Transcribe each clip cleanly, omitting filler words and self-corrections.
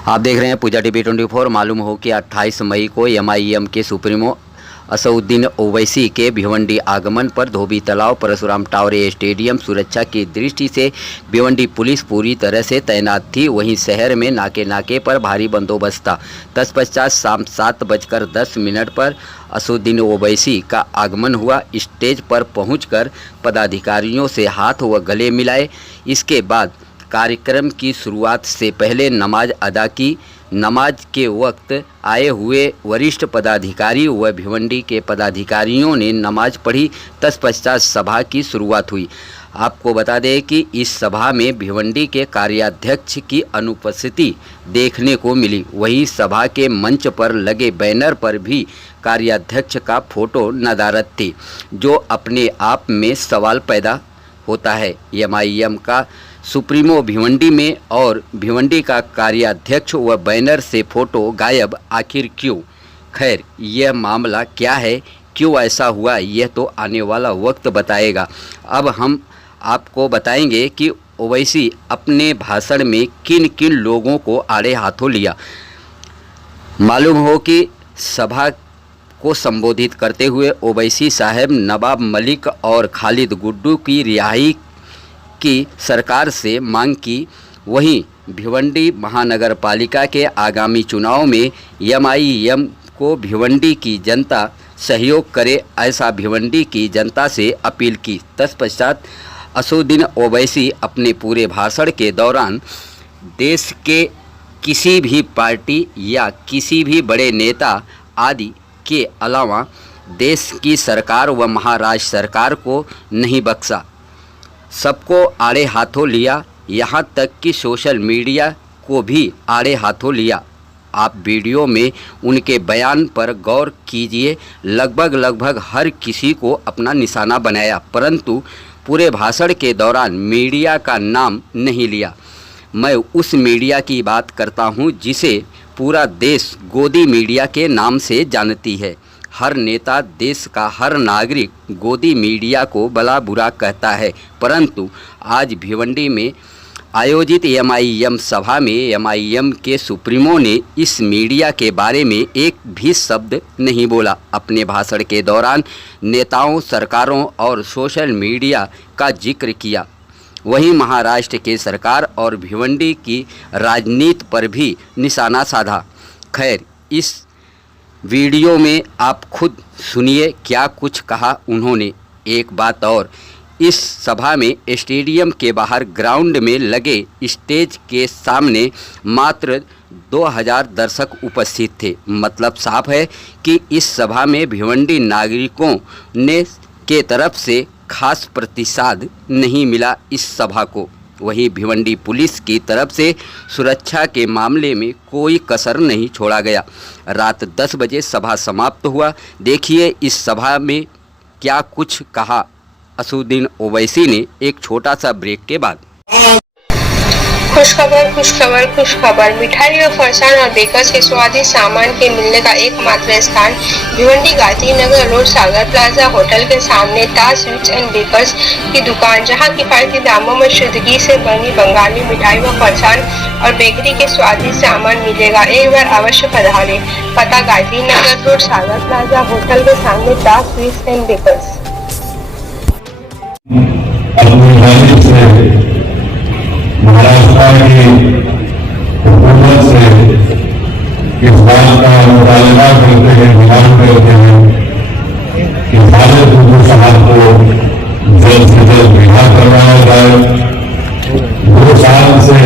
आप देख रहे हैं पूजा टीवी 24। मालूम हो कि 28 मई को एमआईएम के सुप्रीमो असदुद्दीन ओवैसी के भिवंडी आगमन पर धोबी तालाब परशुराम टावर स्टेडियम सुरक्षा की दृष्टि से भिवंडी पुलिस पूरी तरह से तैनात थी। वहीं शहर में नाके नाके पर भारी बंदोबस्त था। तत्पश्चात शाम 7:10 पर असदुद्दीन ओवैसी का आगमन हुआ। स्टेज पर पहुंचकर पदाधिकारियों से हाथ व गले मिलाए। इसके बाद कार्यक्रम की शुरुआत से पहले नमाज अदा की। नमाज के वक्त आए हुए वरिष्ठ पदाधिकारी व भिवंडी के पदाधिकारियों ने नमाज पढ़ी। तत्पश्चात सभा की शुरुआत हुई। आपको बता दें कि इस सभा में भिवंडी के कार्याध्यक्ष की अनुपस्थिति देखने को मिली। वहीं सभा के मंच पर लगे बैनर पर भी कार्याध्यक्ष का फोटो नदारद थी, जो अपने आप में सवाल पैदा होता है। एमआईएम का सुप्रीमो भिवंडी में और भिवंडी का कार्याध्यक्ष व बैनर से फोटो गायब, आखिर क्यों? खैर, यह मामला क्या है, क्यों ऐसा हुआ, यह तो आने वाला वक्त बताएगा। अब हम आपको बताएंगे कि ओवैसी अपने भाषण में किन किन लोगों को आड़े हाथों लिया। मालूम हो कि सभा को संबोधित करते हुए ओवैसी साहब नवाब मलिक और खालिद गुड्डू की रिहाई की सरकार से मांग की। वहीं भिवंडी महानगर पालिका के आगामी चुनाव में एमआईएम को भिवंडी की जनता सहयोग करे, ऐसा भिवंडी की जनता से अपील की। तत्पश्चात असदुद्दीन ओवैसी अपने पूरे भाषण के दौरान देश के किसी भी पार्टी या किसी भी बड़े नेता आदि के अलावा देश की सरकार व महाराष्ट्र सरकार को नहीं बख्शा, सबको आड़े हाथों लिया, यहाँ तक कि सोशल मीडिया को भी आड़े हाथों लिया। आप वीडियो में उनके बयान पर गौर कीजिए। लगभग हर किसी को अपना निशाना बनाया, परंतु पूरे भाषण के दौरान मीडिया का नाम नहीं लिया। मैं उस मीडिया की बात करता हूँ जिसे पूरा देश गोदी मीडिया के नाम से जानती है। हर नेता, देश का हर नागरिक गोदी मीडिया को भला बुरा कहता है, परंतु आज भिवंडी में आयोजित एमआईएम सभा में एमआईएम के सुप्रीमो ने इस मीडिया के बारे में एक भी शब्द नहीं बोला। अपने भाषण के दौरान नेताओं, सरकारों और सोशल मीडिया का जिक्र किया। वहीं महाराष्ट्र के सरकार और भिवंडी की राजनीति पर भी निशाना साधा। खैर, इस वीडियो में आप खुद सुनिए क्या कुछ कहा उन्होंने। एक बात और, इस सभा में स्टेडियम के बाहर ग्राउंड में लगे स्टेज के सामने मात्र 2000 दर्शक उपस्थित थे। मतलब साफ है कि इस सभा में भिवंडी नागरिकों ने के तरफ से खास प्रतिसाद नहीं मिला इस सभा को। वहीं भिवंडी पुलिस की तरफ से सुरक्षा के मामले में कोई कसर नहीं छोड़ा गया। रात 10 बजे सभा समाप्त हुआ। देखिए इस सभा में क्या कुछ कहा असदुद्दीन ओवैसी ने एक छोटा सा ब्रेक के बाद। खुशखबर। मिठाई और फरसान और बेकर्स के स्वादिष्ट सामान के मिलने का एकमात्र स्थान भिवंडी गायत्री नगर रोड सागर प्लाजा होटल के सामने ताज स्वीट्स एंड बेकर्स की दुकान, जहां किफायती दामों में शुद्ध घी से बनी बंगाली मिठाई व फरसान और बेकरी के स्वादिष्ट सामान मिलेगा। एक बार अवश्य पधारें। पता गायत्री नगर रोड सागर प्लाजा होटल के सामने ताज स्वीट्स एंड बेकर्स। महाराष्ट्र की हुकूमत से इस बात का मुतालबा करते हैं, डिमांड करते हैं कि खालिद गुड्डू साहब को जल्द से जल्द रिहा करवाया जाए। 2 साल से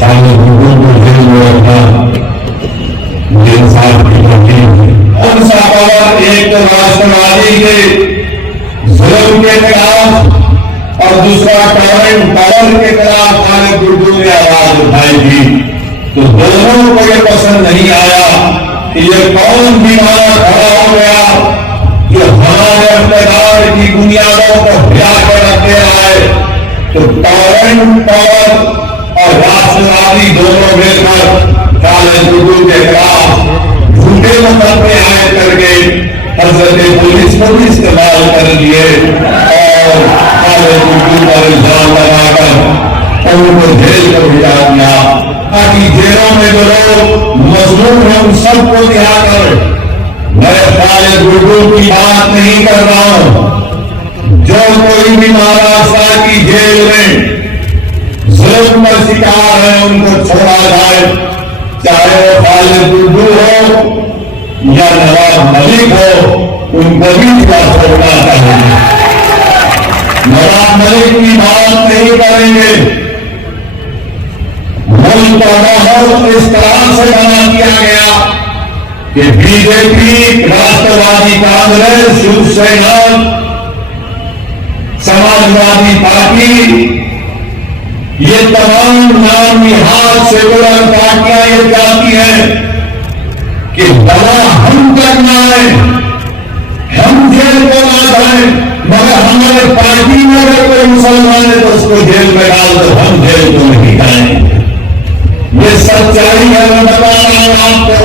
खालिद गुड्डू को जेल में रखना इंसाफ की तकलीफ है। एक राष्ट्रवादी के जुल्म के खिलाफ और दूसरा टॉरेंट पावर के खिलाफ खालिद गुड्डू ने आवाज उठाई थी, तो दोनों को यह पसंद नहीं आया कि ये कौन दीवाना खड़ा हो गया जो हमारे इक़्तिदार की बुनियादों को हिला कर रख दे रहा है। तो टॉरेंट पावर और राष्ट्रवादी दोनों मिलकर खालिद गुड्डू के खिलाफ झूठे मुकदमे आयद करके हजरत पुलिस को भी इस्तेमाल कर लिए और खालिद गुड्डू पर इल्जाम लगाकर उनको जेल कर भिजा दिया। ताकि जेलों में जो लोग मजलूम हैं उन सबको रिहा करें। मैं खालिद गुड्डू की बात नहीं कर रहा हूं। जो कोई भी महाराष्ट्र की जेल में जुल्म का शिकार है उनको छोड़ा जाए, चाहे वो खालिद गुड्डू हो या नवाब मलिक हो, उनको भी छोड़ना चाहिए। नवाब मलिक की बात नहीं करेंगे। मुल्क का माहौल इस तरह से बना दिया गया कि बीजेपी, राष्ट्रवादी कांग्रेस, शिवसेना, समाजवादी पार्टी, ये तमाम नाम निहाल सेकुलर पार्टियां ये चाहती हैं कि दवा हम करना है, हम जेल को ना जाए, मगर हमारे पार्टी में अगर कोई मुसलमान है तो उसको जेल में डाल दो, हम जेल को नहीं जाएंगे। ये सच्चाई है, मैं बता रहा हूं आपको।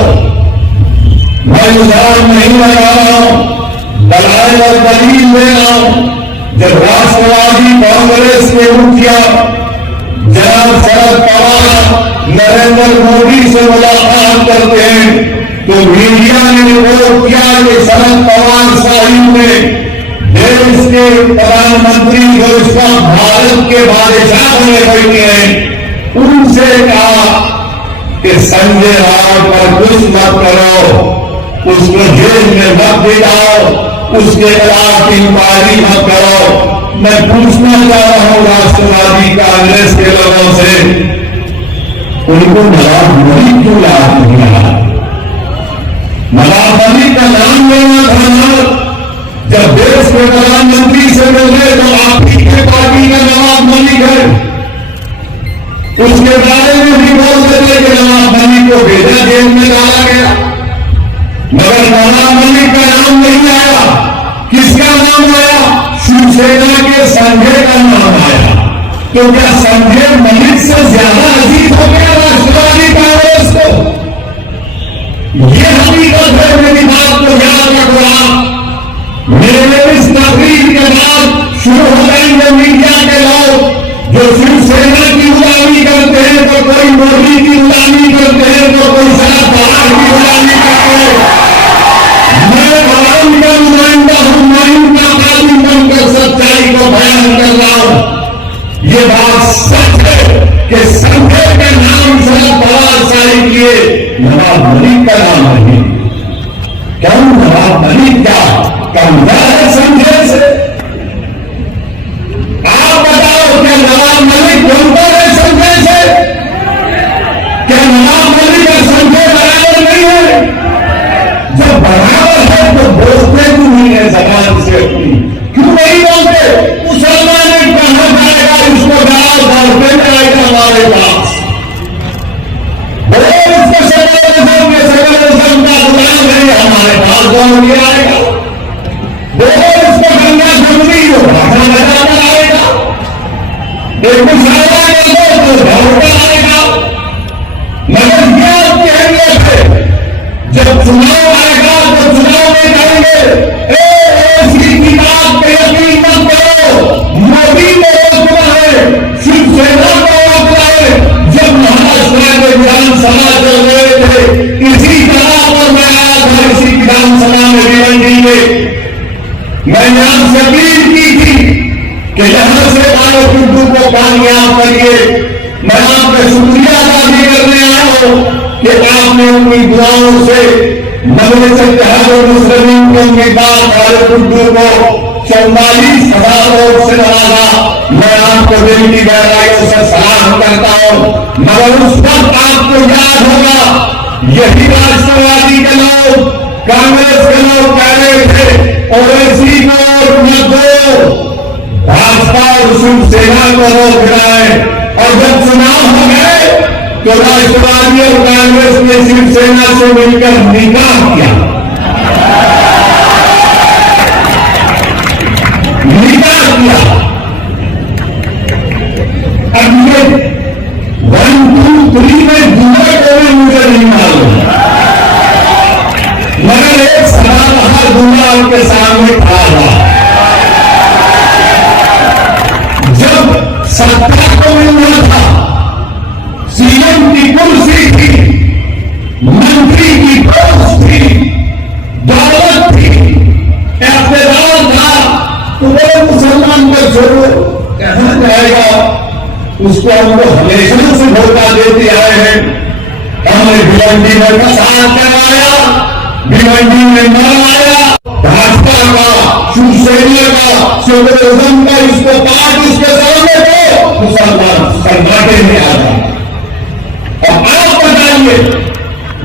मैं इल्जाम नहीं लगा रहा हूं, दलाल और दलील दे रहा हूं। जब राष्ट्रवादी कांग्रेस के मुखिया जनाब शरद पवार नरेंद्र मोदी से मुलाकात करते हैं तो मीडिया ने रिपोर्ट किया कि शरद पवार साहिब ने देश के प्रधानमंत्री जो इस वक्त भारत के बादशाह बने बैठे हैं उनसे कहा कि संजय राउत पर कुछ मत करो, उसको जेल में मत भिजाओ, उसके खिलाफ इंक्वायरी मत करो। मैं पूछना चाह रहा हूं राष्ट्रवादी कांग्रेस के लोगों से, उनको नवाब मलिक क्यों याद नहीं रहा? नवाब मलिक का नाम लेना था। जब देश के प्रधानमंत्री से मिले तो आप ही के पार्टी का नवाब मलिक है, उसके बारे में भी बोल देते कि नवाब मलिक को भेजा, जेल में डाला गया, मगर नवाब मलिक का नाम नहीं आया। किसका नाम आया? शिवसेना के संजय का नाम आया। तो क्या संजय मलिक से ज्यादा अजीब हो गया राष्ट्रवादी कांग्रेस को? ये हकीकत है। मेरी बात को याद रखो आप। मेरे इस तकरीर के बाद शुरू हो जाएंगे मीडिया के लोग जो शिवसेना की गुलामी करते हैं, तो कोई मोदी की गुलामी करते हैं, तो कोई शरद पवार की गुलामी करते हैं। मैं आवाम का नुमाइंदा हूं, मैं उनका आदमी बनकर सच्चाई को बयान कर रहा हूं। ये बात सच है कि संजय के नाम शरद पवार साहिब किए, नवाब मलिक का नाम नहीं। क्यों? नवाब मलिक क्या कमजोर है संजय से? आप बताओ, क्या नवाब मलिक कमजोर है संजय से? क्या नवाब मलिक और संजय बराबर नहीं है? जब बराबर है तो बोलते क्यों नहीं है जबान से अपनी? क्यों नहीं बोलते? मुसलमान कहां जाएगा? उसको जवाब दौड़ते में आएगा हमारे पास। उसको सेकुलरिज्म के सेकुलरिज्म का गुलाम है, हमारे पास दौड़ के आएगा। उसको गंगा जमुनी को भाषा बजाकर आएगा, एक मुसलमान तो दौड़कर आएगा। मगर ये आप कहेंगे थे जब चुनाव आएगा तो चुनाव में कहेंगे ऐसी किताब पे यकीन मत करो, मोदी को रोकना है, शिवसेना को रोकना है। जब महाराष्ट्र के विधानसभा चल रहे थे इसी जगह पर मैं आया था, इसी विधानसभा में भिवंडी में मैंने आपसे अपील की थी कि यहां से खालिद गुड्डू को कामयाब करिए। मैं आपका शुक्रिया अदा भी करने आया हूं कि आपने अपनी दुआओं से मजलिस इत्तेहादुल मुस्लिमीन के उम्मीदवार खालिद गुड्डू को 44,000 वोट से नवाजा। मैं आपको दिल की गहराइयों से सलाम करता हूं। मगर उस वक्त आपको याद होगा यही राष्ट्रवादी के लोग, कांग्रेस के लोग कह रहे थे ओवैसी को मत दो, भाजपा और शिवसेना को रोक रहा है। और जब चुनाव हो गए तो राष्ट्रवादी और कांग्रेस ने शिवसेना से मिलकर निकाह किया, अब ये 1, 2, 3 में दूसरे को भी मुझे नहीं मालूम, मगर एक सवाल हर दूल्हा आपके सामने खड़ा रहा। जब सत्ता को मिलना था, सीएम सीएम की कुर्सी थी, मंत्री की पोस्ट थी, दौलत थी, इख्तियार था, तो वो मुसलमान को छोड़ो कहां जाएगा। उसको हमको हमेशा से धोखा देते आए हैं। हमने भिवंडी में फसाद करवाया, भिवंडी में मरवाया, भाजपा का, शिवसेना का, सेकुलरिज्म का इसको काट उसके सामने को मुसलमान सन्नाटे में आ गया। और आप बताइए,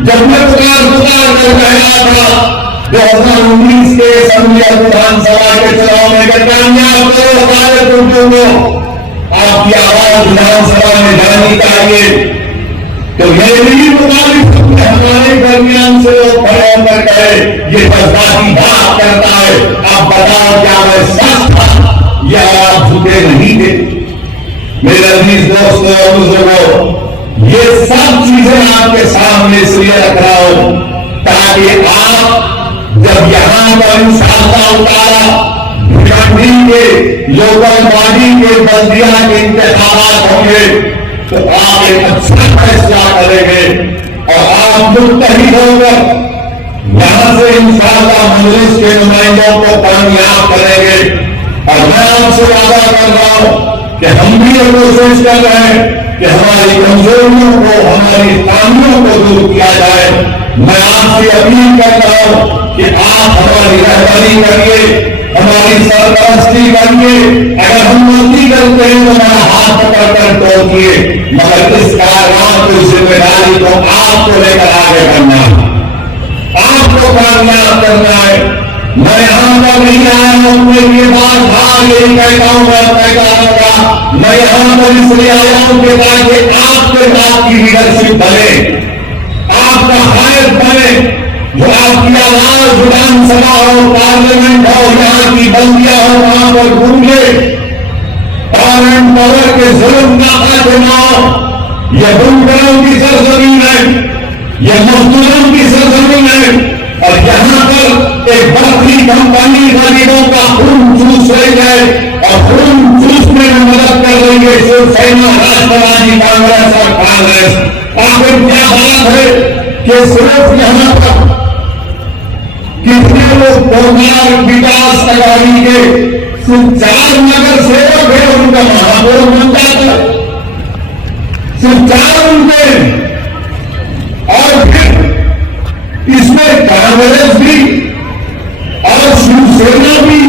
जब मैं पुकार कर रहा था 2019 के असम्बली विधानसभा के चुनाव में कामयाब करो हमारे कुर्तों को, आपकी आवाज विधानसभा में जानी चाहिए। तो मेरी मुताबिक हमारे दरमियान से लोग खड़े होकर कहे ये जज्बाती बात करता है, आप बताओ क्या मैं सच था या आप झूठे नहीं थे। मेरे अजीज दोस्तों और बुजुर्गों, ये सब चीजें आपके सामने इसलिए रख रहा हूं ताकि आप जब यहां पर इंशाअल्लाह उतारा भिवंडी के लोकल बॉडी के बल्दिया के इंतखाबात होंगे तो आप एक अच्छा फैसला करेंगे और आप मुत्तहिद होकर यहां से इंशाअल्लाह मजलिस के नुमाइंदों को कामयाब करेंगे। और मैं आपसे वादा कर रहा हूं कि हम भी ये कोशिश कर रहे हैं कि हमारी कमजोरियों को, हमारी खामियों को दूर किया जाए। मैं आपसे अपील कर रहा हूं कि आप हमारी रहबरी करिए, हमारी सरपरस्ती करिए। अगर हम गलती करते हैं तो हमारा हाथ पकड़कर तोड़िए, मगर इस कारवां की जिम्मेदारी को आपको लेकर आगे करना है, आपको कामयाब करना है। मैं यहां पर नहीं आया हूं अपने लिए बात भाग यही कहता हूं, मैं कहता रहूंगा। मैं यहां पर इसलिए आया हूं कि ताकि आपके बात की लीडरशिप बने, आपका हायत बने, जो आपकी आवाज विधानसभा हो, पार्लियामेंट हो, यहाँ की बंदियां हो, वहां पर गूंजे। पावर एंड पावर के जुल्म का खात्मा हो। यह बुनकरों की सरजमीन है, यह मजदूरों की सरजमीन है और यहाँ पर एक बढ़ती कंपनी गरीबों का खून चूस रही है और खून चूसने में मदद कर रही है शिवसेना, राष्ट्रवादी कांग्रेस और कांग्रेस। आखिर क्या बात है कि सिर्फ यहाँ पर कितने लोग तोमार विकास अघाड़ी के सिर्फ 4 नगर सेवक है, उनका महापौर बन जाता, सिर्फ 4 उनके। और फिर इसमें कांग्रेस भी और शिवसेना भी,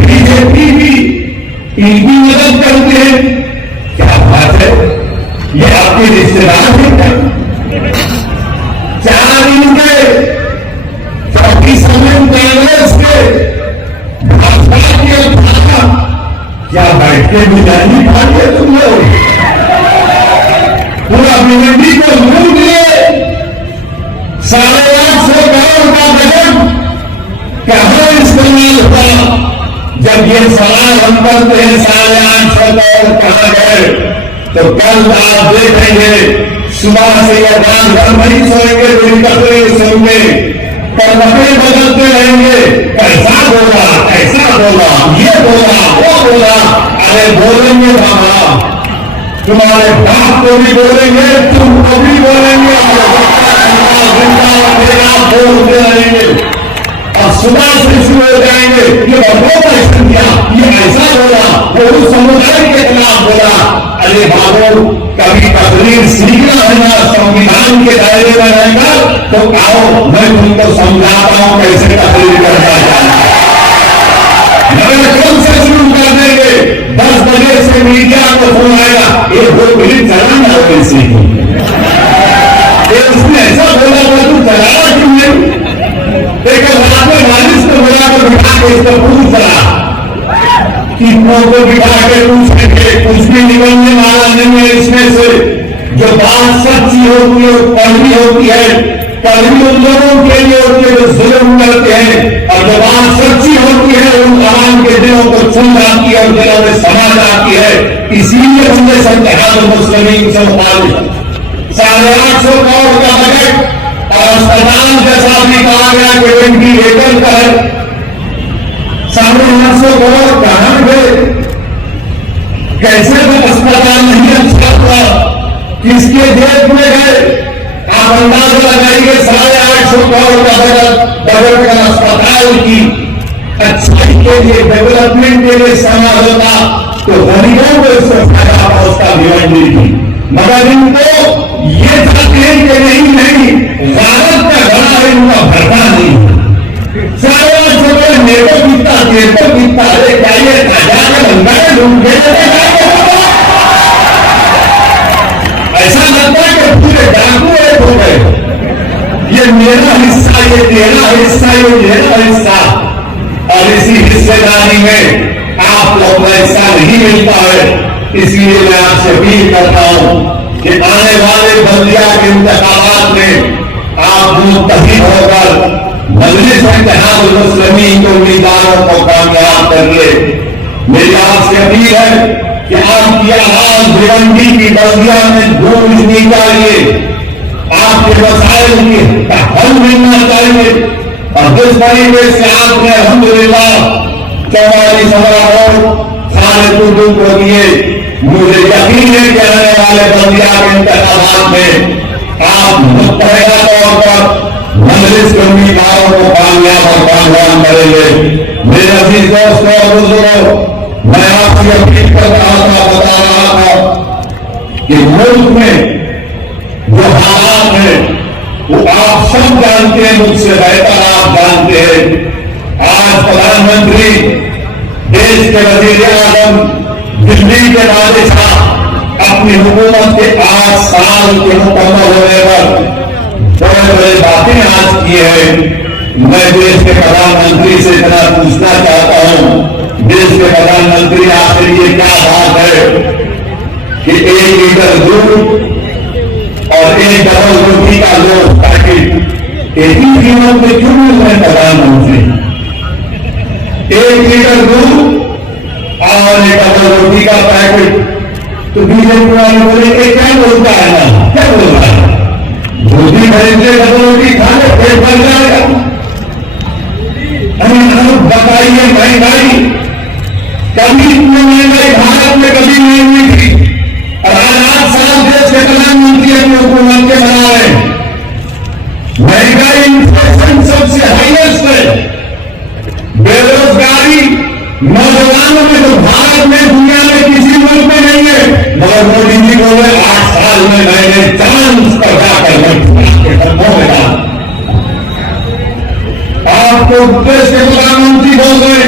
बीजेपी भी, इनकी मदद करते हैं। क्या बात है, ये आपके रिश्तेदार हैं क्या? 4 इनके, समय कांग्रेस के, भाजपा के भाजपा, क्या बैठ के बिजानी खाते तुम लोग? पूरा भिवंडी को लूट लिए। 850 करोड़ का बजट कहां इस्तेमाल हुआ? जब ये सवाल हम करते हैं 850 करोड़ कहां गए, तो कल आप देखेंगे सुबह से यह रात भर नहीं सोएंगे, दिन तक सोएंगे, कर्मठे बदलते रहेंगे। कैसा बोला, कैसा बोला, ये बोला, वो बोला। अरे बोलेंगे बाबा, तुम्हारे बाप को भी बोलेंगे, तुमको भी बोलेंगे, बोलते रहेंगे और सुबह से शुरू हो जाएंगे। ये बहुत ऐसा किया, ये ऐसा बोला, वो उस समुदाय के खिलाफ बोला। अरे बाबू, कभी तकरीर सीखना है ना संविधान के दायरे में रहकर, तो आओ मैं तुमको समझाता हूं कैसे तकरीर करना है। मगर कल से शुरू कर देंगे, 10 बजे से मीडिया को फोन आएगा, ये 2 मिनट चलाना कैसे? उसने ऐसा बोला था, तू चलाया क्यों नहीं? एक रात में बारिश को बोला तो बिठा के इसको पूछ रहा, कितनों को बिठा के पूछेंगे, कुछ भी निकलने वाला नहीं है इसमें से। जो बात सच्ची होती है, कड़वी होती है, कड़वी उन लोगों के लिए होती है जो जुल्म करते हैं, और जो बात सच्ची होती है उन आवाम के दिलों को छू जाती है और दिलों में समा जाती है। इसीलिए हमने संविधान मुस्लिम से मुताबिक 850 करोड़ का बजट और अस्पताल जैसा भी कहा गया कि वेंटिलेटर का है, 850 करोड़ कहां गए? कैसे वो अस्पताल नहीं अच्छा हुआ? किसके जेब में गए? आप अंदाजा लगाइए। 850 करोड़ का बजट का अस्पताल की अच्छाई के लिए, डेवलपमेंट के लिए समा होता तो गरीबों को इससे फायदा पहुंचता भिवंडी की। मगर इनको ये चाहते हैं कि नहीं भारत का घड़ा है, उनका भरता नहीं है। सारे छोटे नेटो कितना देशों कितना, अरे क्या ये राजा का बंदा है, ढूंढ ऐसा लगता है कि पूरे डाकू एक हो गए। ये मेरा हिस्सा, ये तेरा हिस्सा, ये मेरा हिस्सा, और इसी हिस्सेदारी में आप लोग को हिस्सा नहीं मिलता है। इसलिए मैं आपसे अपील करता हूं कि आने वाले बल्दिया के इंतखाबात में आप मुत्तहिद होकर मजलिस इत्तेहादुल मुस्लिमीन के उम्मीदवारों को कामयाब करिए। मेरी आपसे अपील है कि आपकी आवाज भिवंडी की बल्दिया में गूंजनी चाहिए। आपके मसाइल की हल मिलना चाहिए। और जिस तरीके से आपने अल्हम्दुलिल्लाह 44,000 वोट खालिद कुतुब को दिए, मुझे यकीन है कि आने वाले बल्दिया के इंतखाबात में आप मुत्तहिदा तौर पर मजलिस के उम्मीदवारों को कामयाब और कामयाब करेंगे। मेरे अजीज दोस्तों और बुजुर्गों, मैं आपसे अपील कर रहा था, बता रहा था कि मुल्क में जो हालात हैं वो आप सब जानते हैं, मुझसे बेहतर आप जानते हैं। आज प्रधानमंत्री, देश के वजीर आजम, दिल्ली के बादशाह अपनी हुकूमत के 8 साल के मुकम्मल होने पर बड़े बड़े बातें आज की है। मैं देश के प्रधानमंत्री से इतना पूछना चाहता हूं, देश के प्रधानमंत्री आखिर ये क्या बात है कि 1 लीटर दूध और 1 डबल रोटी का जो पैकेट एक ही कीमत में क्यों मिल रहे प्रधानमंत्री? 1 लीटर दूध और 1 डबल रोटी का पैकेट। तो बीजेपी वाले बोले क्या बोलता है ना, क्या बोल रहा है? रोटी खरीदने, डबल रोटी खाने, पेट भर जाएगा। अरे आप बताइए, महंगाई कभी इतनी महंगाई भारत में कभी नहीं हुई थी। और आज 8 साल देश के प्रधानमंत्री अपनी हुकूमत के बना रहे हैं। महंगाई, इन्फ्लेशन सबसे हाईएस्ट है। बेरोजगारी नौजवानों में तो भारत में, दुनिया में किसी मुल्क में नहीं है। मगर मोदी जी बोले 8 साल में मैंने चांस पर जाकर आपको देश के प्रधानमंत्री बोल रहे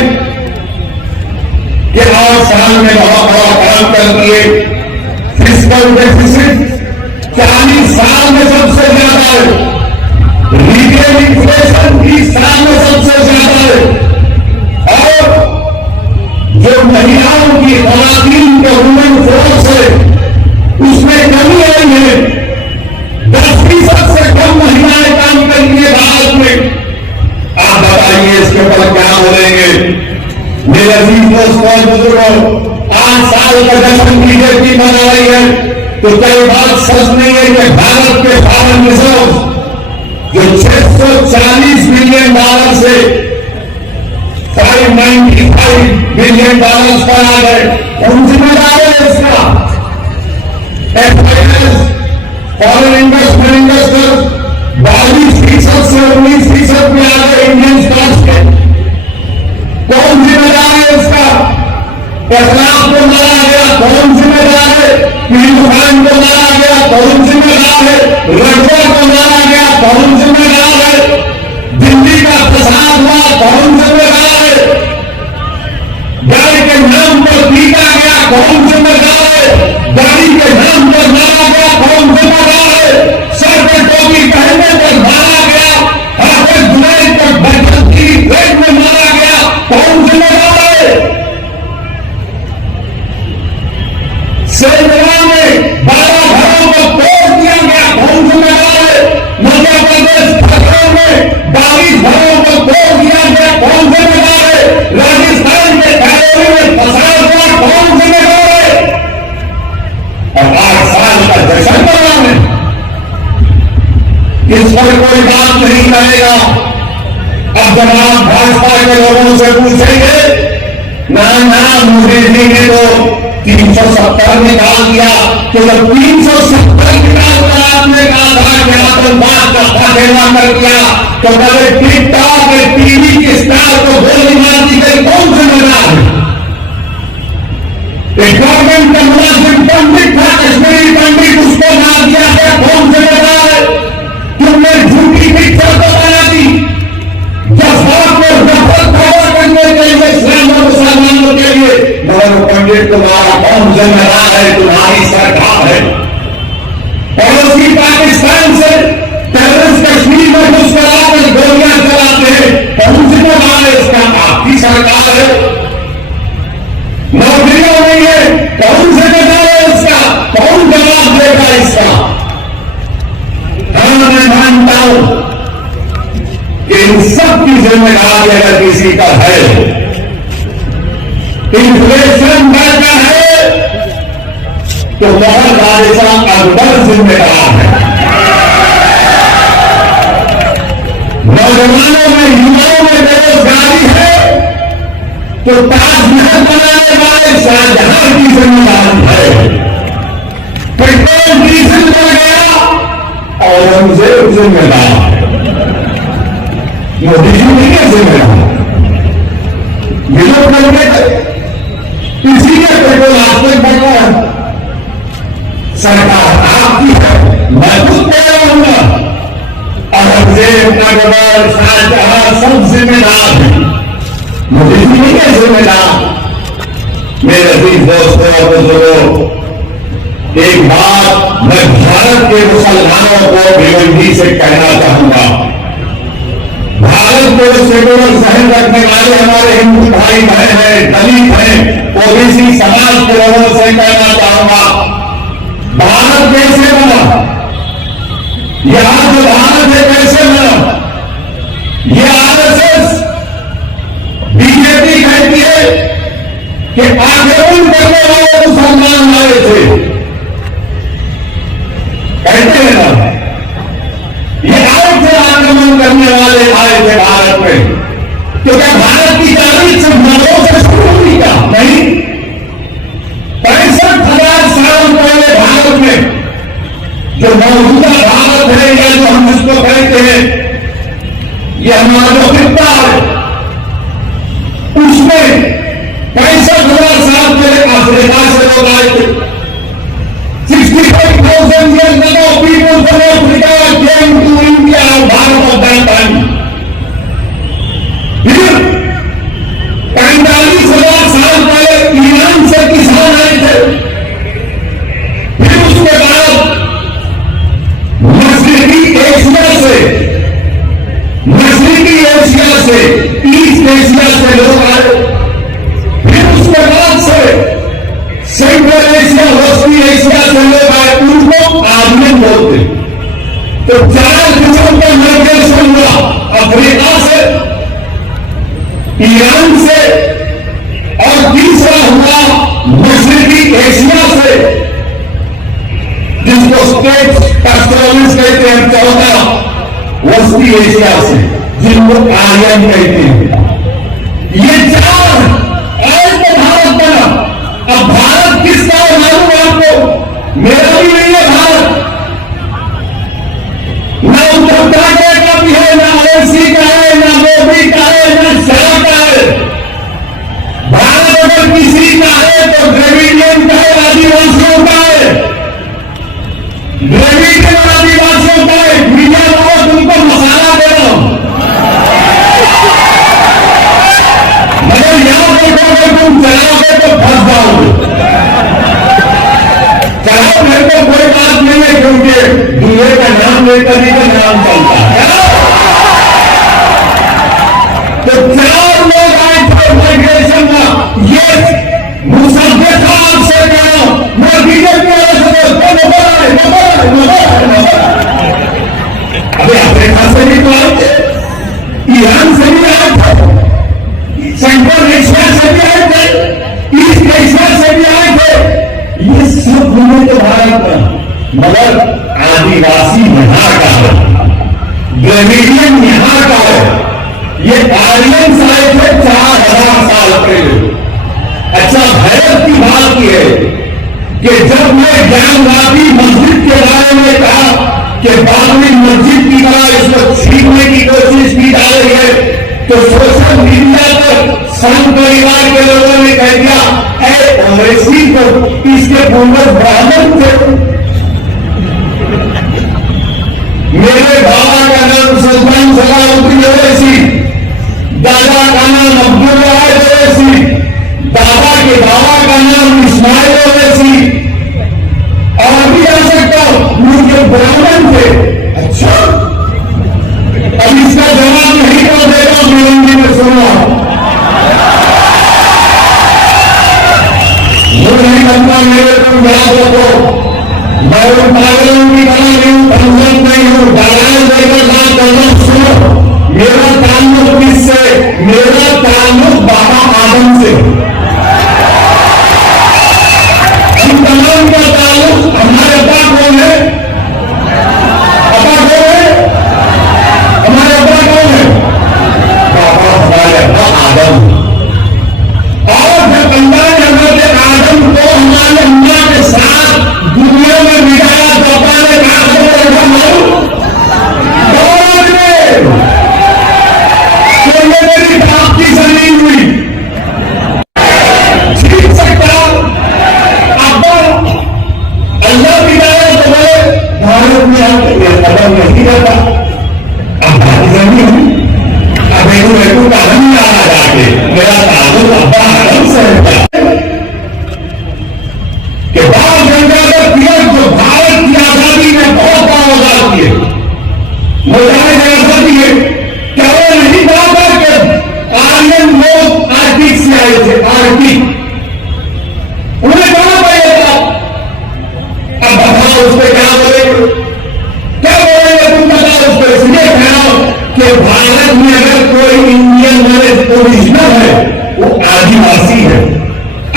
कि 8 साल में बहुत बड़ा काम कर दिए। फिस्कल डेफिसिट 40 साल में सबसे ज्यादा है। रिटेल इन्फ्लेशन 30 साल में सबसे ज्यादा है। और जो महिलाओं की खवातीन का वुमेन फोर्स है उसमें कमी आई है। 10% से कम महिलाएं काम करती है भारत में। आप बताइए इसके ऊपर क्या बोलेंगे? मेरे अजीज दोस्तों और बुजुर्गों, 8 साल का जश्न बीजेपी मना रही है तो कई बात सच नहीं है कि भारत के फॉरेन रिजर्व जो $640 बिलियन से $595 बिलियन पर आ गए, कौन जिम्मेदार है इसका? FIS फॉरेन इन्वेस्टमेंट इन्वेस्टर 22% से 19% में आ गए इंडियन स्टॉक्स के। कौन जिम्मेदार है इसका? इस्लाम को मारा गया, कौन जिम्मेदार है? हिंदुस्तान को मारा गया, कौन जिम्मेदार है? रक्षा को मारा गया, कौन जिम्मेदार है? दिल्ली का फसाद हुआ, कौन जिम्मेदार है? गाय के नाम पर पीटा गया, कौन जिम्मेदार है? गाड़ी के नाम पर मारा गया, कौन जिम्मेदार है? सर पे टोपी पहनने पर मारा गया, हाथ जुलाई पर बैठक की पेट में मारा गया, कौन जिम्मेदार है? सेंधरा में 12 घरों को तोड़ दिया गया, कौन जिम्मेदार है? मध्य प्रदेश खतरों में 22 घरों को तोड़ दिया गया, कौन जिम्मेदार है? राजस्थान के कैरोली में फसाद हुआ, कौन जिम्मेदार है? और 8 साल का जश्न मना है, इस पर कोई बात नहीं करेगा। अब जब आप भाजपा के लोगों से पूछेंगे, ना मोदी जी ने तो 370 निकाल दिया। तो जब 370 निकाल कर आपने कहा था कि आतंकवाद का खात्मा कर दिया, तो कभी टिकटॉक के टीवी के स्टार को गोली मार दी गई, कौन जिम्मेदार है? एक गवर्नमेंट का मुलाजिम पंडित था, कश्मीरी पंडित, उसको मार दिया गया, कौन जिम्मेदार है? तुमने झूठी पिक्चर को बना दी, जज्बात को नफरत पैदा करने के लिए इस्लाम और मुसलमानों के लिए, मगर पंडित तुम्हारा कौन जिम्मेदार है? तुम्हारी सरकार है। पड़ोसी पाकिस्तान से टेररिस्ट कश्मीर में घुसकर आकर गोलियां चलाते हैं, कौन जिम्मेदार है? इसका आपकी सरकार है। नौकरियों नहीं है, कौन जिम्मेदार है इसका? कौन जवाब देगा इसका? हाँ, मैं मानता हूं कि इन सब की जिम्मेदारी अगर किसी का है, इन्फ्लेशन बढ़ता है तो मोहन बादशाह अकबर जिम्मेदार है। नौजवानों में, युवाओं में बेरोजगारी है तो ताजमहल बनाने वाले शाहजहां की जिम्मेदारी है। पेट्रोल डीजल बढ़ गया, औरंगजेब जिम्मेदार है, मोदी जी नहीं है जिम्मेदार। ये लोग करेंगे, इसीलिए पेट्रोल आज तक बढ़ रहा है। सरकार आपकी है, मैं खुद कह रहा हूं, औरंगजेब, अकबर, शाहजहां सब जिम्मेदार हैं, मोदी जी नहीं है जिम्मेदार। मेरे अजीज दोस्तों और बुजुर्गों, एक बात मैं भारत के मुसलमानों को भिवंडी से कहना चाहूंगा। भारत को सेकुलर जहन रखने वाले हमारे हिंदू भाई बहन हैं, दलित हैं, ओबीसी समाज के लोगों से कहना चाहूंगा, भारत कैसे बना? यहां जो भारत है कैसे बना? ये आरएसएस, बीजेपी कहती है कि आक्रमण करने वाले मुसलमान आए थे, कहते हैं ना, ये आए थे, आक्रमण करने वाले आए थे भारत में। तो क्या भारत की तारीख सिर्फ मर्दों से शुरू हुई क्या? नहीं, 65,000 साल पहले भारत में जो मौजूदा भारत है, या जो हम जिसको कहते हैं, ये हमारा जो खित्ता है, उसमें 65,000 साल पहले अफ्रीका से लोग आए थे। 65,000 years ago, people from Africa came to India and Bharat of that time. फिर 45,000 साल पहले ईरान से किसान आए थे। फिर उसके बाद मशरिकी एशिया से, ईस्ट एशिया से लोग आए। फिर उसके बाद से सेंट्रल एशिया, वेस्टर्न एशिया से लोग आए, उनको आर्यन बोलते। तो 4 किस्म का माइग्रेशन हुआ, अफ्रीका से, ईरान से, और तीसरा हुआ मशरिकी एशिया से, जिसको स्टेट पैस्टोरलिस्ट कहते हैं, 14 वेस्टर्न एशिया से, जिनको आर्यन कहते हैं। ये 4 आज तो भारत बना। अब भारत किसका है मालूम है आपको? मेरा भी नहीं है भारत, ना उद्धव ठाकरे का भी है, ना ओवैसी का है, ना मोदी का है, ना शाह का है। भारत अगर किसी का है तो द्रविडियन का है, आदिवासियों का है, द्रविडियन और आदिवासियों का है। मीडिया लोग तुमको मसाला दे रहा हूं, मगर यहां देखोगे तुम चलाओगे तो फंस जाओगे। चलाओ मेरे को कोई बात नहीं है, क्योंकि दूल्हे का नाम लेकर ही का नाम चलता है। तो 4 लोग आए थे माइग्रेशन का। ये मुसद्दिक आपसे कह रहा हूं, मैं बीजेपी वाले से अभी अफ्रीका से भी तो आए थे, ईरान से भी आए थे, सेंट्रल एशिया से भी आए थे, ईस्ट एशिया से भी आए थे। ये सब घूमे तो भारत में, मगर आदिवासी यहां का है, द्रविडियन यहां का है। ये आर्यन आए थे 4,000 साल पहले। अच्छा हैरत की बात यह है कि जब मैं ज्ञानवादी मस्जिद के बारे में कहा कि बाबरी मस्जिद की तरह इसको छीनने की कोशिश की जा रही है, तो सोशल मीडिया पर संघ परिवार के लोगों ने कह दिया ओवैसी को इसके पूर्वज ब्राह्मण थे। मेरे बाबा का नाम सुल्तान सलाउद्दीन ओवैसी, दादा का नाम अब्दुल वाहिद ओवैसी, दादा के बाबा का नाम इस्माइल ओवैसी, और भी आ सकता मुझे ब्राह्मण थे। अच्छा, अब इसका जवाब नहीं कर देगा भिवंडी में, सुनो वो नहीं बनता मेरे को याद रखो, मैं उन पागलों की तरह नहीं हूं, धनजन नहीं हूं, दालाल देकर बात करना। सुनो, मेरा ताल्लुक किससे? मेरा ताल्लुक बाबा आदम से। इन तमाम का ताल्लुक हमारे अब्बा कौन है? अब्बा कौन है? हमारे अब्बा कौन है? बाबा हमारे अब्बा आदम। और जब अल्लाह ने हमारे आदम को हमारे अम्मा के साथ दुनिया में मिलाया तो अब्बा ने कहा तो ये मेरी बाप की जमीन हुई, जीत सकता अब्बा अल्लाह मिलाया तो बोले भारत में आके कदम नहीं रहता, अब्बा की जमीन हुई। अब एक का हम आ जाके मेरा ताल्लुक अब्बा आदम से होता कि बाल गंगाधर तिलक जो भारत की आजादी में बहुत बड़ा औजार किए, मुजाहिद आजादी है, क्या वो नहीं कहा कि आर्यन लोग आर्टिक से आए थे? आर्टिक उन्हें कहा पड़ेगा। अब बताओ उस पर क्या बोलेंगे, क्या बोलेंगे तुम बताओ उस पर? इसलिए कहना कि भारत में अगर कोई इंडियन मैंने ओरिजिनल है वो आदिवासी है।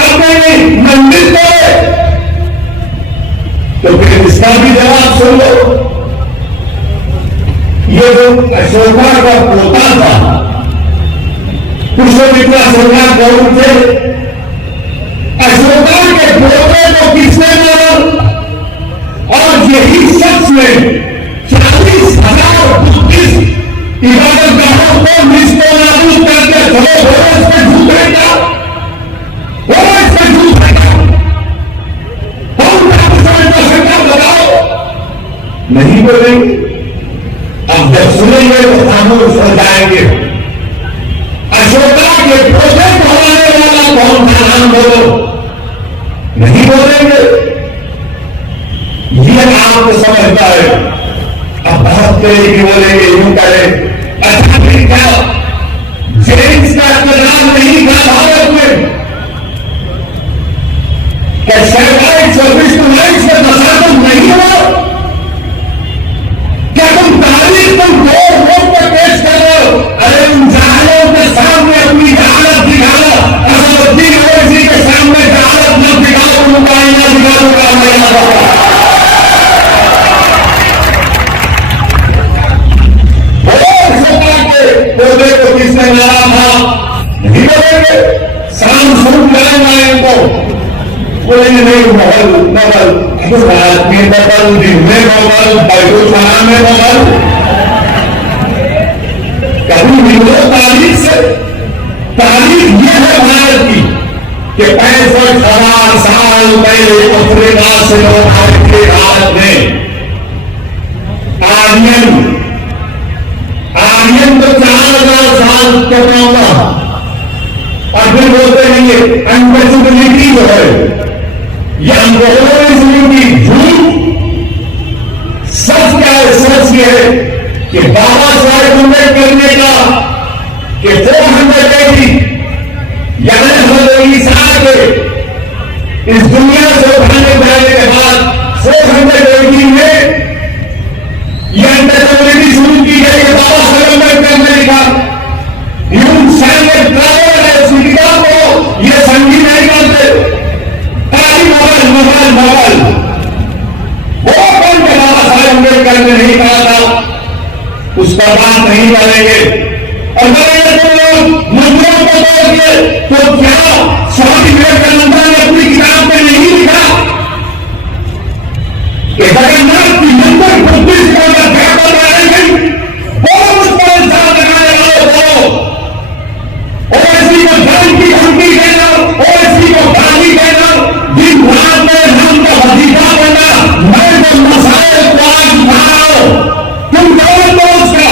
अब मैंने मंदिर तोड़े तो फिर इसका भी जवाब सुन लो। ये जो अशोका का पोता था, पुष्पमित्रा अशोका कौन थे? अशोका के पोते को किसने मारा? और यही शख्स ने 40,000 बुद्धिस्ट इबादतगाहों को निष्ठो नाबूद करके खड़े हो इस पर झूठ फेंका, वो इस पर झूठ फेंका। हम क्या समझ सकता बताओ? नहीं बोलेंगे। अब जब सुनेंगे तो खामोश हो जाएंगे। अशोका के पोते को हराने वाला कौन था? नाम बोलो। नहीं बोलेंगे। ये आपको समझता है। अब बात करें कि बोलेंगे यूं करें, अच्छा फिर क्या जेम्स का इंतजाम नहीं था भारत में? क्या सेटेलाइट सर्विस को लाइट में तसादम नहीं हुआ? क्या तुम तारीख तुम वोट पर पेश कर रहे हो? अरे उन जाहिलों के सामने अपनी जहालत दिखाओ, असदुद्दीन ओवैसी के सामने जहालत न दिखाओ, उनका आईना दिखाओ का मजा होगा। बोले को किसने मारा था? नहीं बोलेंगे। शाम शुरू करेंगे इनको, बोलेंगे नहीं मोहल मोहल रात में मोहल, दिन में मोहल, बैठोखाना में मोहल। कभी मिलो तारीख से। तारीख ये है भारत की कि 65,000 साल पहले अफ्रीका से लोग आए थे भारत में। आर्यन तो 4,000 साल कहता होगा, और फिर बोलते हैं ये अनपॉसिबिलिटी जो है, ये अनपॉसिबिलिटी झूठ। सच क्या है? सच ये है कि बाबा साहेब अम्बेडकर ने कहा कि 480 यानी हज़रत ईसा के इस दुनिया से उठाने जाने के बाद 480 में यह अनपॉसिबिलिटी शुरू की गई है। बाबा साहेब अम्बेडकर ने लिखा, ह्यूमन स्टैंडर्ड ट्रैवल है उस किताब को, ये संगी नहीं करते। ताली मोबाइल मोबाइल मोबाइल वो कौन के बाबा साहेब अम्बेडकर ने नहीं कहा था, उस पर बात नहीं करेंगे। और करेंगे तो लोग मंदिरों को तोड़ दिए, तो क्या स्वामी विवेकानंद ने अपनी किताब में नहीं लिखा कि जगन्नाथ की मंदिर बुद्धि से अगर बेहतर रहेंगे, बहुत उस पर इंसान लगाने वाले बोलो, ओवैसी को धर्म की धमकी देना, ओवैसी को गाली देना, दिन रात में नाम का वजीफा देना, मैं तो मसाले को आज उठा रहा हूं, तुम जवाब दो उसका।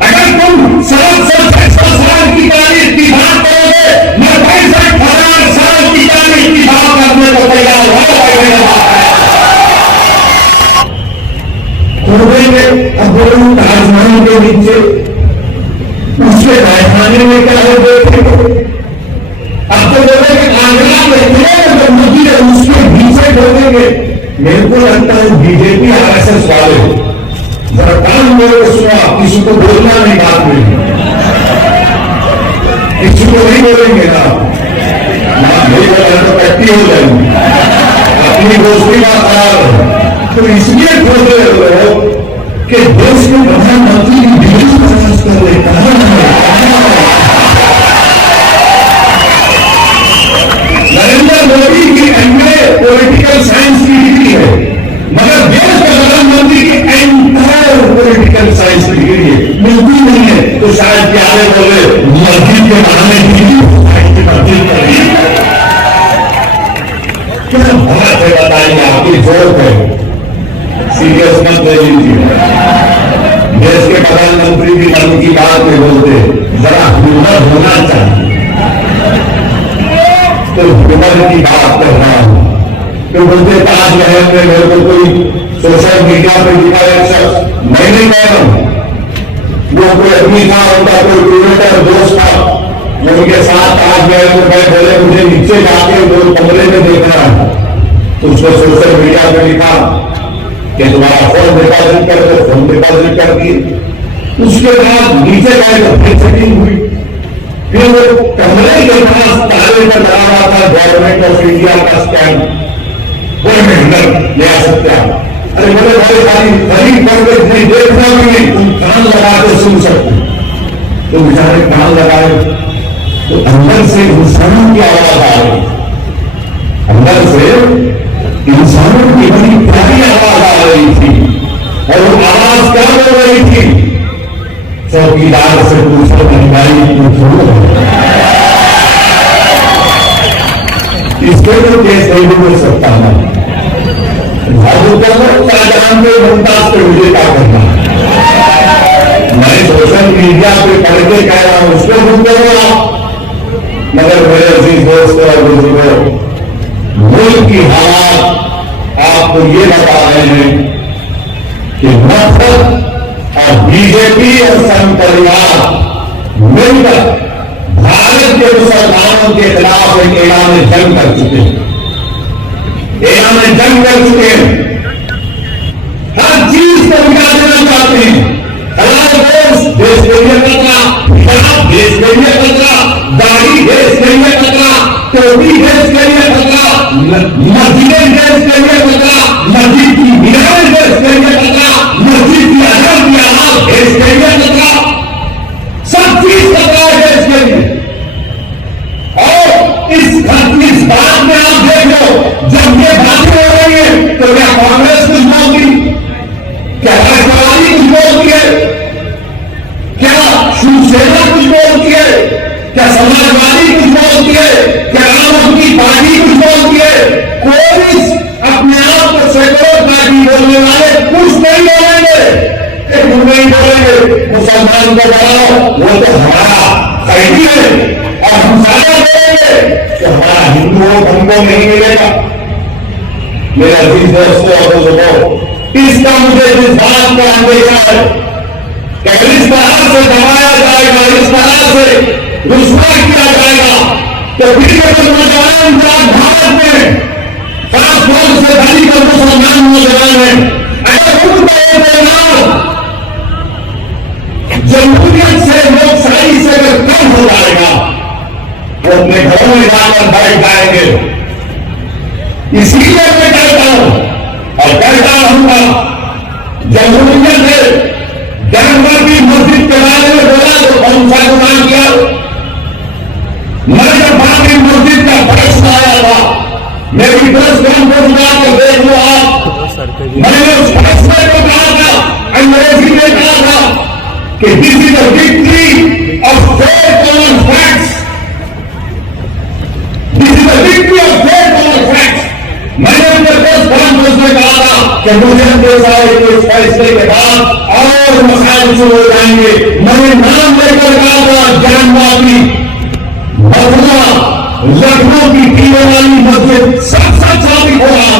अगर तुम 700-600 साल की तारीख की बात करोगे, मैं 65,000 साल की तारीख की बात करने को तैयार हूं। ताजमहल के नीचे उसके राजधानी में क्या हो देखेंगे, अब तो बोले कि आगरा में जब मोदी है उसके पीछे ढोकेंगे। मेरे को लगता है बीजेपी आरएसएस वाले जरा काम मेरे को सुना, किसी को बोलना नहीं, बात में किसी को नहीं बोलेंगे ना, मेरी बात तो कट्टी हो जाएगी, अपनी दोस्ती का खराब है। तो इसलिए खोज रहे लोग कि देश के प्रधानमंत्री की डिग्री प्रयास कर रहे, कहां नरेंद्र मोदी की एमए पॉलिटिकल साइंस की डिग्री है, मगर देश के प्रधानमंत्री की एंटायर पॉलिटिकल साइंस की डिग्री है, मिलती नहीं है। तो शायद प्यारे बोले मस्जिद के बहाने डिग्री की तब्दील कर दी। क्या बात है बताइए, आपकी जोर है, सीरियस मत ले लीजिए। देश के प्रधानमंत्री भी मन की बात में बोलते, जरा हुनर होना चाहिए, तो हुनर की बात कर रहा हूं। तो बोलते ताजमहल में मेरे को कोई सोशल मीडिया पर दिखा एक शख्स, मैं नहीं कह रहा हूं, वो कोई आदमी था, उनका कोई क्रिएटर दोस्त था, मैं उनके साथ ताजमहल में गए, बोले मुझे नीचे जाके वो कमरे में देखना है, तो उसको सोशल मीडिया पर लिखा कि तुम्हारा फोन डिपॉजिट कर दो, फोन डिपॉजिट कर दिए। उसके बाद नीचे गए तो फिर सेटिंग हुई, फिर वो कमरे के पास ताले पर लगा रहा था गवर्नमेंट ऑफ इंडिया का स्टैंप, वो मेहनत ले आ सकते हैं। अरे बोले भाई सारी खरीद करके नहीं देखना भी नहीं, तुम कान लगा के सुन सकते, तो बेचारे कान लगाए तो अंदर से इंसानों की आवाज आ रही, अंदर से इंसानों की बड़ी प्यारी आवाज आ रही थी, और वो आवाज क्या बोल रही थी, चौकीदार से पूछो महंगाई पूछो। इसके तो केस नहीं बोल सकता मैं, शाहजहां के मुमताज पे मुझे क्या करना, मैं सोशल मीडिया पे पढ़ के कह रहा हूं, उसको सुनते हो आप। मगर मेरे अजीज दोस्त और बुजुर्गों, मुल्क की हालात आपको ये बता रहे हैं कि नफरत और बीजेपी और संघ परिवार मिलकर भारत के मुसलमानों के खिलाफ एक ऐलान जंग कर चुके हैं, ऐलान जंग कर चुके हैं, हर चीज को मिटा देना चाहते हैं। हलाल गोश्त देश के लिए खतरा, शराब देश के लिए खतरा, दाढ़ी देश के लिए खतरा, टोपी देश के लिए खतरा, मस्जिदें देश के लिए खतरा, मस्जिद की मीनारें देश के लिए खतरा, मस्जिद की अदब की आवाज देश के लिए खतरा, सब चीज खतरा है देश के लिए। और इस बात में आप देख लो, जब ये बातें हो रही है तो क्या कांग्रेस कुछ बोलती, क्या राष्ट्रवादी कुछ बोलती है, क्या शिवसेना कुछ बोलती है, क्या समाजवादी कुछ बोलती है, क्या आम आदमी पार्टी कुछ बोलती है? कोई अपने आप को सेकुलर पार्टी बोलने वाले कुछ नहीं बोलेंगे, नहीं बोलेंगे मुसलमान को बढ़ाओ, वो तो हमारा कैदी है, और हम सारा बोलेंगे तो हमारा हिंदुओं हमको नहीं मिलेगा। मेरे अजीज दोस्तों और बुजुर्गों, इसका मुझे इस बात का अंदेशा है कि इस तरह से दबाया जाएगा, इस तरह से रुसवा किया जाएगा तो बीजेपी नौजवान भारत में 5 करोड़ से अधिक मुसलमान नौजवान हैं, अगर उनका ये परिणाम जमहूरियत से लोकशाही से अगर कम हो जाएगा वो अपने घरों में जाकर बैठ जाएंगे। इसीलिए मैं कहता हूं और कहता रहूंगा, जमहूरियत है, जनता की मस्जिद के बारे में बोला तो कौन सा गुनाह किया? मैं जब बाबरी मस्जिद का फैसला आया था, मेरी प्रेस कॉन्फ्रेंस में आकर देख लो आप, मैंने उस फैसले को कहा था, अंग्रेजी में कहा था कि this is a victory of faith over facts, this is a victory of faith over facts. मैंने अपने प्रेस कॉन्फ्रेंस में कहा था कि मुझे अंदेशा है कि इस फैसले के बाद और मसाइल शुरू हो जाएंगे। मैंने नाम लेकर कहा था जानबाजी, मथुरा, लखनऊ की पीने वाली मस्जिद सब साबित हो रहा।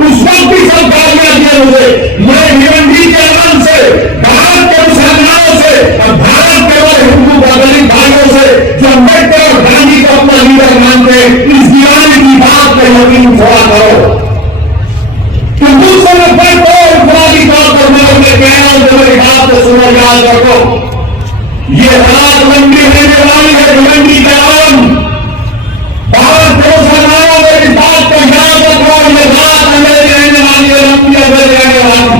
उस वक्त भी सब गालियां दिए मुझे। मैं भिवंडी के आवाम से, भारत के मुसलमानों से और भारत के और हिंदू दलित भाइयों से जो अम्बेडकर और गांधी को अपना लीडर मानते हैं, इस दीवाने की बात पर यकीन थोड़ा करो कि दूसरे नंबर को इफरादी तौर पर मैं कह रहा हूं, जो मेरी बात को सुनो, याद रखो, ये रात लंबी रहने वाली है। भिवंडी के आवाम, भारत के मुसलमानों में इस बात को याद रखो, ये रात अंग्रेज रहने वाली है, लंबी अंग्रेज रहने वाली।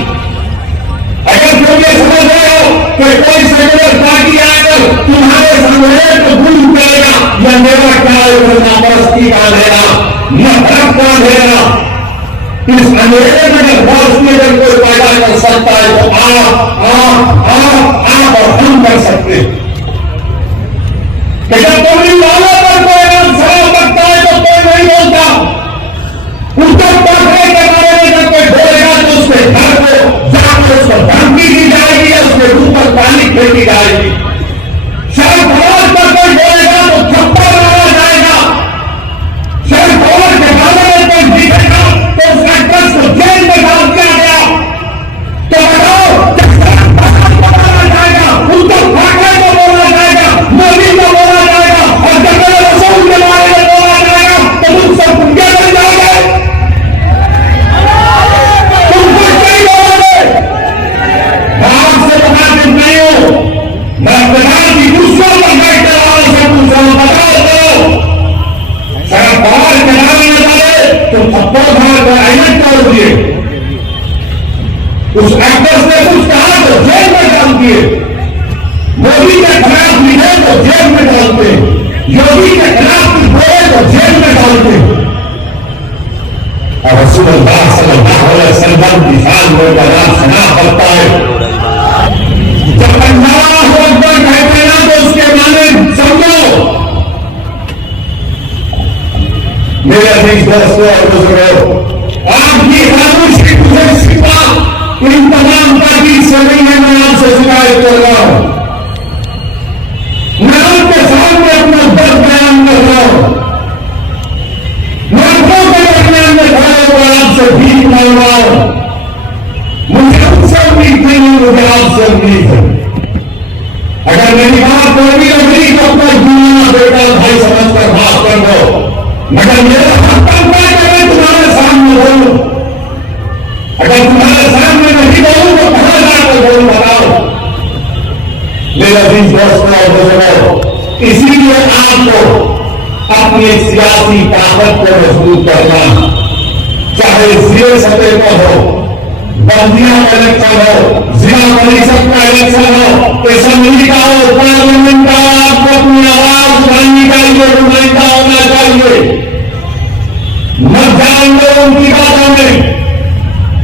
अगर तुम ये समझ रहे हो कि कोई सेक्युलर पार्टी आकर तुम्हारे संघर्ष को भूल करेगा, या मेरा क्या नापरस्ती का अंधेरा, नफरत का अंधेरा, इस अंधेरे में जब रोशनी अगर कोई पैदा कर सकता है तो आप और हम कर सकते हैं। कि जब तुम्हारी वालों पर कोई सवाल करता है तो कोई नहीं बोलता। उनको पकड़े के बारे में जब कोई बोलेगा तो उसके घर को जाकर उसको धमकी दी जाएगी या उसके ऊपर पानी फेंकी जाएगी। शर्म फौज पर कोई बोलेगा तो थप्पड़ मारा जाएगा। शर्म फौज के बारे में कोई दिखेगा तो उस एक्ट्रेस को जेल में डाल दिया गया। तो बताओ, बोला जाएगा, उनको फाकड़े को बोला जाएगा, मोदी को बोला जाएगा, और जब मेरे रसूल के बारे में बोला जाएगा तो तुम सब क्या बन जाओगे? तुम कुछ नहीं बोलोगे। मैं आपसे मुखातिब नहीं हूं, मैं प्रधान की दूसरों पर बैठने वालों से पूछ रहा हूं, बताओ तो शरद पवार के नाम में डाले तो थप्पड़ मार कर आइलैंड तोड़ दिए। उस एक्ट्रेस ने कुछ कहा तो जेल में डाल दिए। मोदी के खिलाफ लिखे तो जेल में डालते, योगी के खिलाफ कुछ बोले तो जेल में डालते। और रसूलुल्लाह सल्लल्लाहु अलैहि वसल्लम की शान में नाम सुना पड़ता है। जब अल्लाहु अकबर कहते ना तो उसके माने समझो। मेरे अजीज दोस्तों और बुजुर्गों, आपकी खामोशी मुझे सिवा इन तमाम पार्टी से नहीं है। मैं आपसे शिकायत कर रहा हूं, मैं आपके सामने अपना दर्द बयान कर रहा हूं, मैं आंखों के दरमियान में खड़ा होकर आपसे भीख मांग रहा हूं। मुझे उनसे उम्मीद नहीं है, मुझे आपसे उम्मीद है। अगर मेरी बात कोई भी लगी तो अपना जुम्मा बेटा भाई समझकर बात कर दो, मगर मेरा हक बनता है कि मैं तुम्हारे सामने बोलूं। अगर तुम्हारे सामने नहीं बोलूं तो कहां जाकर बोलूं, बताओ। मेरे अजीज दोस्तों और बुजुर्गों, इसीलिए आपको अपनी सियासी ताकत को मजबूत करना, चाहे जिले सतह पर हो, बल्दिया का इलेक्शन हो, जिला परिषद का इलेक्शन हो, असेंबली का हो, पार्लियामेंट का हो, आपको अपनी आवाज उठानी चाहिए, नुमाइंदा होना चाहिए। मत जान लो उनकी बातों में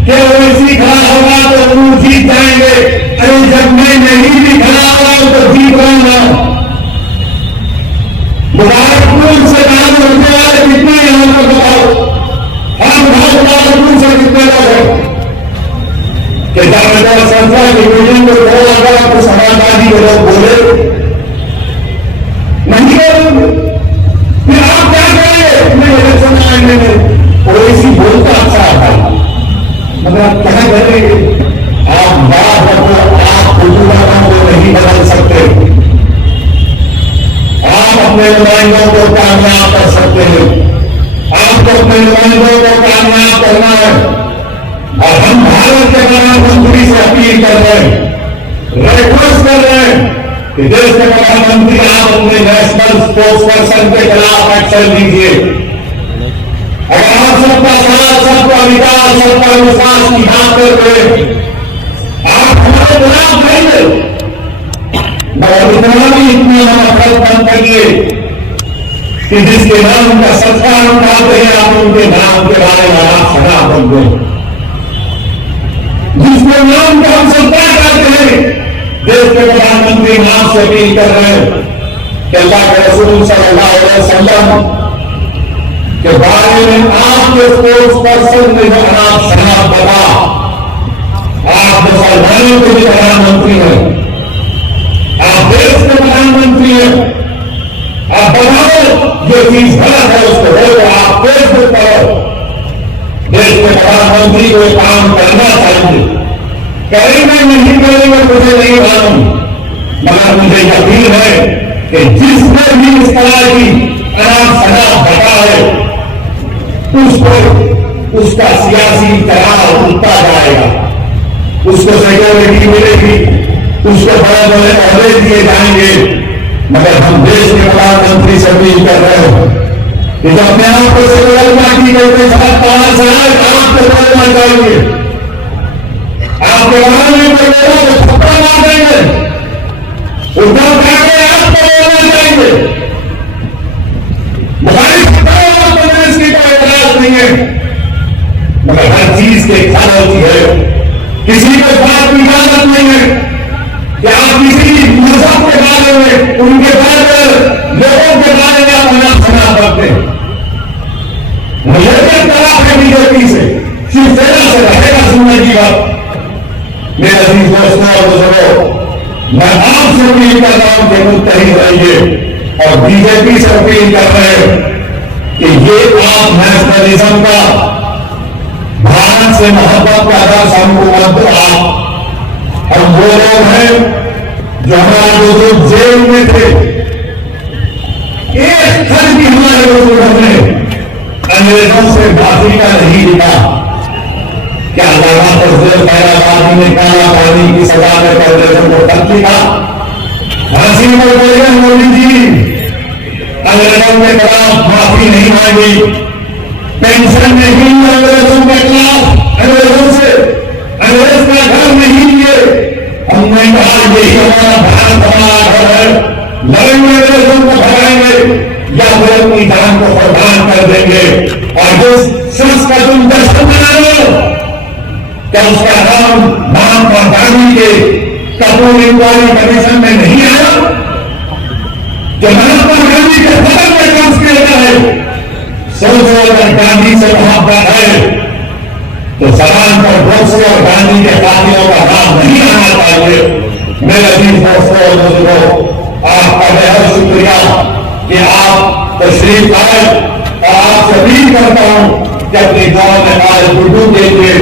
कि ओवैसी खड़ा होगा तो वो जीत जाएंगे। अरे जब मैं नहीं भी खड़ा हो रहा हूं तो जीत रहा हूं। मुबारकपुर से काम होने वाले कितने यहां पर बताओ, हम मुबारकपुर से कितने लोग हैं कि जब संस्था की मीटिंग को बोला गया तो समाजवादी के लोग बोले नहीं बोलेंगे, फिर आप क्या करेंगे? इलेक्शन आने में ओवैसी बोलता अच्छा था, मगर क्या करेंगे? आप बात रखो, आप हुजूराना को नहीं बदल सकते। आप अपने नुमाइंदों को कामयाब कर सकते हैं, आपको अपने नुमाइंदों को कामयाब करना है। और हम भारत के प्रधानमंत्री से अपील कर रहे हैं, रिक्वेस्ट कर रहे हैं कि देश के प्रधानमंत्री आप अपने नेशनल स्पोर्ट्स पर्सन के खिलाफ एक्शन लीजिए। अगर आप सबका साथ, सबका विकास, सबका विश्वास की बात करते हैं, आप हमारे खिलाफ नहीं, मगर इतना नफरत बंद करिए कि जिसके नाम का सत्कार उठाते हैं आप उनके नाम के बारे में आप सदा बन गए। जिसके नाम का हम सत्कार करते हैं, देश के प्रधानमंत्री नाम से अपील कर रहे हैं कि अल्लाह के रसूल सल्लल्लाहु अलैहि वसल्लम के बारे में आपके स्पोर्ट्स पर्सन ने आप शराब बता, आप मुसलमानों के भी प्रधानमंत्री हैं, आप देश के प्रधानमंत्री हैं, आप बताओ जो चीज गलत है उसको बोलो, आप फेसबुक करो। देश के प्रधानमंत्री को काम करना चाहिए, करेंगे नहीं करेंगे मुझे नहीं मालूम, मगर मुझे यकीन है कि जिसने भी इस तरह की अनाप शनाप बता है उसको उसका सियासी चढ़ाव उठता जाएगा, उसको सिक्योरिटी मिलेगी, उसको बड़े बड़े अहदे दिए जाएंगे। मगर हम देश के प्रधानमंत्री से अपील कर रहे हो कि जो अपने आप को सेकुलर पार्टी कहते आपको बोलना चाहिए, आपके बारे में कोई बोला तो थप्पड़ मार देंगे, उद्धव ठाकरे आपको बोलना चाहिए। मोबाइल कांग्रेस की कोई इतराज नहीं है, मगर हर चीज के ख्याल होती है, किसी को बात की इजाजत नहीं है कि आप किसी मजहब के बारे में, उनके बारे में, लोगों के बारे में आप अनाप शनाप करते हैं। मुझे तलाक है बीजेपी से, शिवसेना से रहेगा सुनने की बात। मेरे अजीज दोस्तों और बुजुर्गों, मैं आपसे अपील कर रहा हूं कि मुत्तहिद रहिए और बीजेपी से अपील कर रहे हैं कि ये आप नेशनलिज्म का, भारत से मोहब्बत का दर्श हमको मत दो। हम वो लोग हैं जो हमारे बुजुर्ग जेल में थे, एक खत भी हमारे बुजुर्ग ने अंग्रेजों से माफी का नहीं लिखा। क्या लाला फजल खैराबादी ने काला पानी की सजा में अंग्रेजों को खत लिखा? फांसी पर बोले मोदी जी अंग्रेजों के खिलाफ माफी नहीं मांगी, पेंशन नहीं अंग्रेजों के खिलाफ, अंग्रेजों से अंग्रेज का घर नहीं लिए। हमने कहा यही हमारा भारत, हमारा घर है, लड़ेंगे अंग्रेजों को भगाएंगे या फिर अपनी जान को कुर्बान कर देंगे। और जिस शख्स का तुम दर्शन बना लो, क्या उसका नाम और गांधी के कपूर इंक्वायरी कमीशन में नहीं आया? जो महात्मा गांधी के खत्म में काम किया है, सोचो अगर गांधी से मोहब्बत है तो सवाल पर गोडसे और गांधी के साथियों का नाम नहीं आना चाहिए। मेरे अजीज दोस्तों और बुजुर्गों, आपका बेहद शुक्रिया कि आप तशरीफ आए और आपसे अपील करता हूं कि अपनी गांव में आज गुड्डू के लिए